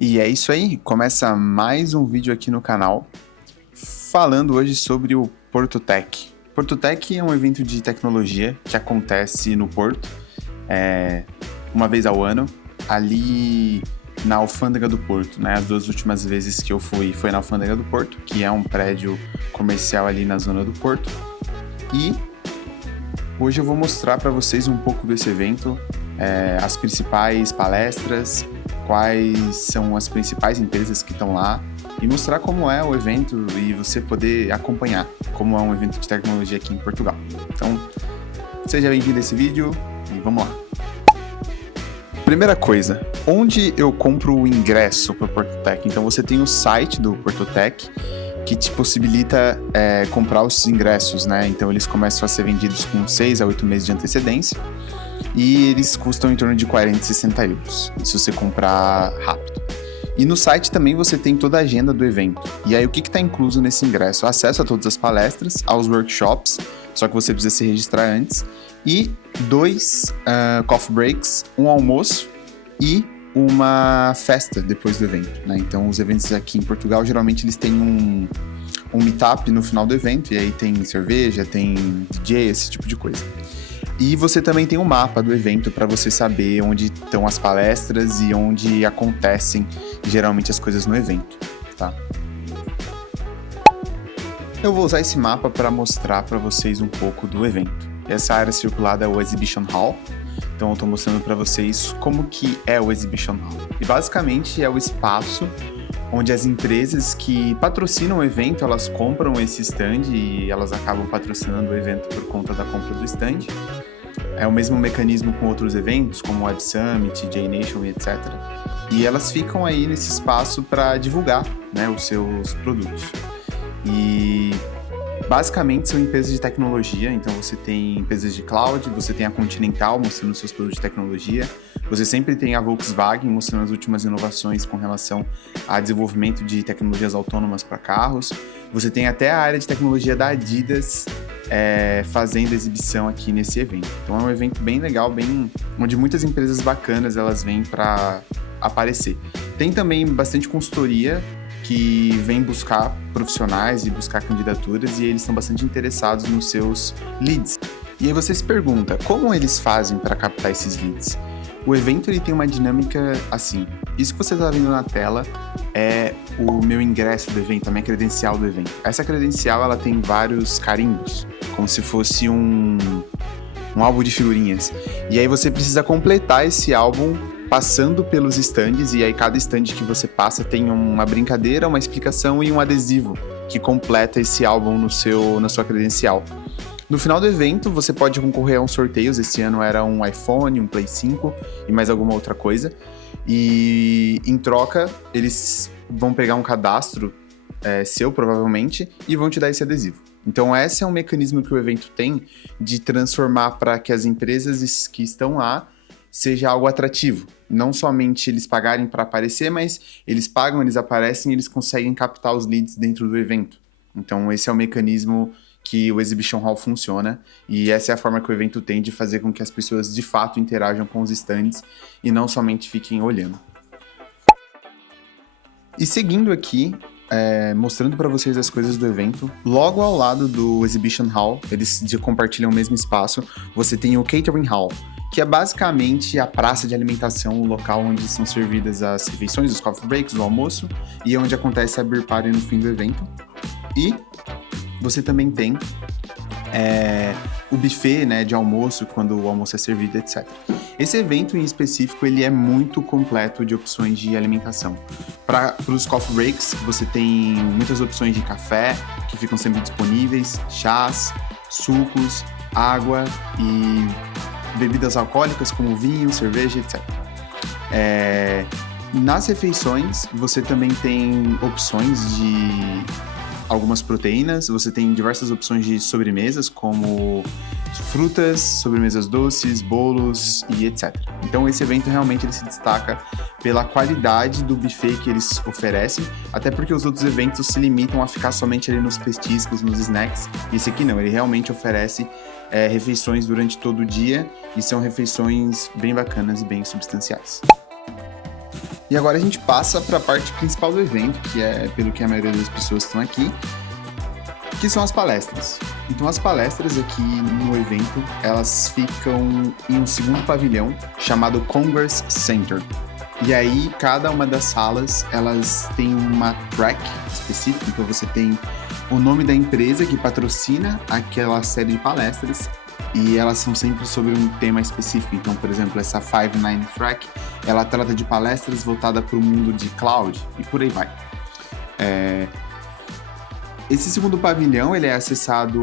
E é isso aí, começa mais um vídeo aqui no canal, falando hoje sobre o Porto Tech. Porto Tech é um evento de tecnologia que acontece no Porto, uma vez ao ano, ali na Alfândega do Porto, né? As duas últimas vezes que eu fui foi na Alfândega do Porto, que é um prédio comercial ali na zona do Porto. E hoje eu vou mostrar para vocês um pouco desse evento, as principais palestras, quais são as principais empresas que estão lá e mostrar como é o evento e você poder acompanhar como é um evento de tecnologia aqui em Portugal. Então, seja bem-vindo a esse vídeo e vamos lá. Primeira coisa, onde eu compro o ingresso para o Porto Tech? Então você tem o site do Porto Tech que te possibilita comprar os ingressos, né? Então eles começam a ser vendidos com 6 a 8 meses de antecedência e eles custam em torno de 40 e 60 euros, se você comprar rápido. E no site também você tem toda a agenda do evento. E aí o que está incluso nesse ingresso? Acesso a todas as palestras, aos workshops, só que você precisa se registrar antes, e 2 coffee breaks, um almoço e uma festa depois do evento, né? Então os eventos aqui em Portugal geralmente eles têm um meetup no final do evento, e aí tem cerveja, tem DJ, esse tipo de coisa. E você também tem um mapa do evento para você saber onde estão as palestras e onde acontecem geralmente as coisas no evento, tá? Eu vou usar esse mapa para mostrar para vocês um pouco do evento. Essa área circulada é o Exhibition Hall, então eu estou mostrando para vocês como que é o Exhibition Hall. E basicamente é o espaço onde as empresas que patrocinam o evento, elas compram esse stand e elas acabam patrocinando o evento por conta da compra do stand. É o mesmo mecanismo com outros eventos, como o Web Summit, J-Nation, etc. E elas ficam aí nesse espaço para divulgar, né, os seus produtos. E basicamente são empresas de tecnologia, então você tem empresas de cloud, você tem a Continental mostrando seus produtos de tecnologia, você sempre tem a Volkswagen mostrando as últimas inovações com relação a desenvolvimento de tecnologias autônomas para carros, você tem até a área de tecnologia da Adidas fazendo exibição aqui nesse evento. Então é um evento bem legal, onde muitas empresas bacanas elas vêm para aparecer. Tem também bastante consultoria que vem buscar profissionais e buscar candidaturas, e eles estão bastante interessados nos seus leads. E aí você se pergunta, como eles fazem para captar esses leads? O evento ele tem uma dinâmica assim, isso que você está vendo na tela é o meu ingresso do evento, a minha credencial do evento. Essa credencial ela tem vários carimbos, como se fosse um álbum de figurinhas. E aí você precisa completar esse álbum passando pelos stands, e aí cada stand que você passa tem uma brincadeira, uma explicação e um adesivo que completa esse álbum na sua credencial. No final do evento, você pode concorrer a uns sorteios. Esse ano era um iPhone, um Play 5 e mais alguma outra coisa. E em troca, eles vão pegar um cadastro seu, provavelmente, e vão te dar esse adesivo. Então, esse é um mecanismo que o evento tem de transformar para que as empresas que estão lá seja algo atrativo. Não somente eles pagarem para aparecer, mas eles pagam, eles aparecem e eles conseguem captar os leads dentro do evento. Então, esse é o mecanismo que o Exhibition Hall funciona, e essa é a forma que o evento tem de fazer com que as pessoas de fato interajam com os stands e não somente fiquem olhando. E seguindo aqui, mostrando para vocês as coisas do evento, logo ao lado do Exhibition Hall, eles compartilham o mesmo espaço, você tem o Catering Hall, que é basicamente a praça de alimentação, o local onde são servidas as refeições, os coffee breaks, o almoço, e onde acontece a beer party no fim do evento. E você também tem o buffet, né, de almoço, quando o almoço é servido, etc. Esse evento em específico, ele é muito completo de opções de alimentação. Para os coffee breaks, você tem muitas opções de café, que ficam sempre disponíveis, chás, sucos, água e bebidas alcoólicas como vinho, cerveja, etc. Nas refeições, você também tem opções de algumas proteínas, você tem diversas opções de sobremesas, como frutas, sobremesas doces, bolos e etc. Então esse evento realmente ele se destaca pela qualidade do buffet que eles oferecem, até porque os outros eventos se limitam a ficar somente ali nos petiscos, nos snacks, e esse aqui não, ele realmente oferece refeições durante todo o dia, e são refeições bem bacanas e bem substanciais. E agora a gente passa para a parte principal do evento, que é pelo que a maioria das pessoas estão aqui, que são as palestras. Então as palestras aqui no evento, elas ficam em um segundo pavilhão chamado Congress Center. E aí cada uma das salas, elas têm uma track específica, então você tem o nome da empresa que patrocina aquela série de palestras e elas são sempre sobre um tema específico. Então, por exemplo, essa 59 Track, ela trata de palestras voltadas para o mundo de cloud e por aí vai. Esse segundo pavilhão, ele é acessado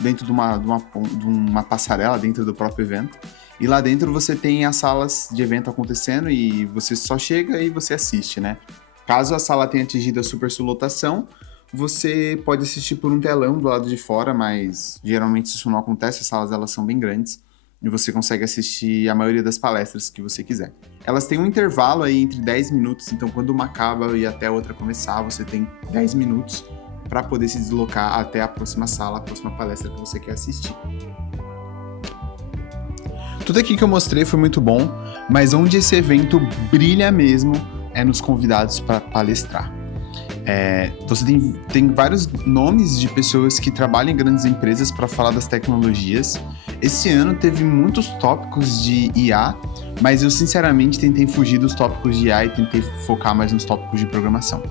dentro de uma passarela dentro do próprio evento. E lá dentro você tem as salas de evento acontecendo e você só chega e você assiste, né? Caso a sala tenha atingido a superlotação, você pode assistir por um telão do lado de fora, mas geralmente isso não acontece, as salas elas são bem grandes e você consegue assistir a maioria das palestras que você quiser. Elas têm um intervalo aí entre 10 minutos, então quando uma acaba e até a outra começar, você tem 10 minutos para poder se deslocar até a próxima sala, a próxima palestra que você quer assistir. Tudo aqui que eu mostrei foi muito bom, mas onde esse evento brilha mesmo é nos convidados para palestrar. Você tem vários nomes de pessoas que trabalham em grandes empresas para falar das tecnologias. Esse ano teve muitos tópicos de IA, mas eu sinceramente tentei fugir dos tópicos de IA e tentei focar mais nos tópicos de programação.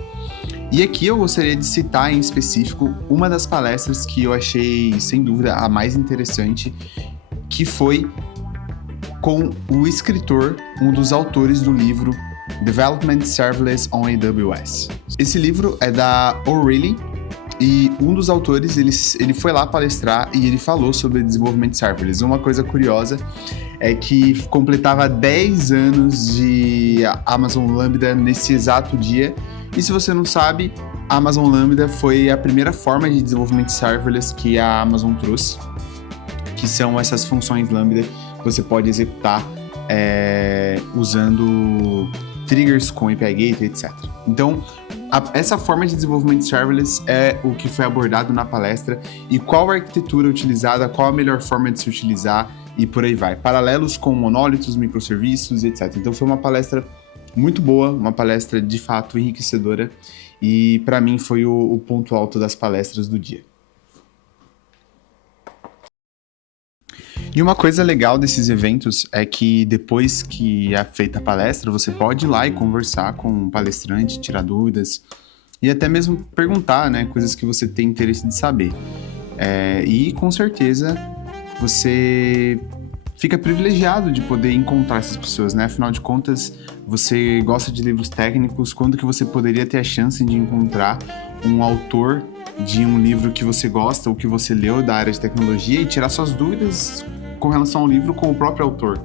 E aqui eu gostaria de citar em específico uma das palestras que eu achei, sem dúvida, a mais interessante, que foi com o escritor, um dos autores do livro Development Serverless on AWS. Esse livro é da O'Reilly e um dos autores, ele foi lá palestrar e ele falou sobre desenvolvimento serverless. Uma coisa curiosa é que completava 10 anos de Amazon Lambda nesse exato dia. E se você não sabe, a Amazon Lambda foi a primeira forma de desenvolvimento serverless que a Amazon trouxe, que são essas funções Lambda que você pode executar usando triggers com API Gateway, etc. Então, essa forma de desenvolvimento serverless é o que foi abordado na palestra e qual a arquitetura utilizada, qual a melhor forma de se utilizar e por aí vai. Paralelos com monólitos, microserviços, etc. Então, foi uma palestra muito boa, uma palestra de fato enriquecedora e para mim foi o ponto alto das palestras do dia. E uma coisa legal desses eventos é que depois que é feita a palestra, você pode ir lá e conversar com o palestrante, tirar dúvidas e até mesmo perguntar, né, coisas que você tem interesse de saber. E com certeza você fica privilegiado de poder encontrar essas pessoas, né? Afinal de contas, você gosta de livros técnicos, quando que você poderia ter a chance de encontrar um autor de um livro que você gosta ou que você leu da área de tecnologia e tirar suas dúvidas com relação ao livro com o próprio autor.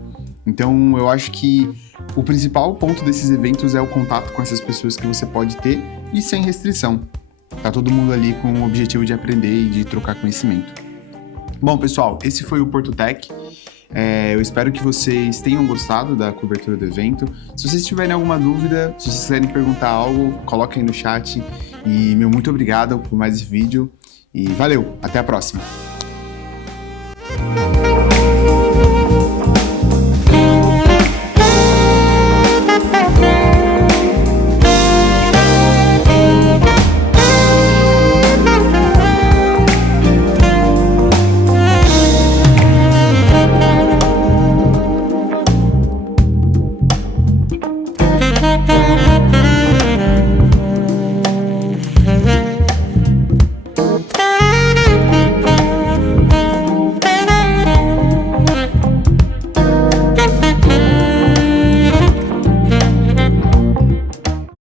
Então, eu acho que o principal ponto desses eventos é o contato com essas pessoas que você pode ter e sem restrição. Tá todo mundo ali com o objetivo de aprender e de trocar conhecimento. Bom, pessoal, esse foi o Porto Tech. Eu espero que vocês tenham gostado da cobertura do evento. Se vocês tiverem alguma dúvida, se vocês quiserem perguntar algo, coloquem aí no chat. E muito obrigado por mais esse vídeo. E valeu, até a próxima!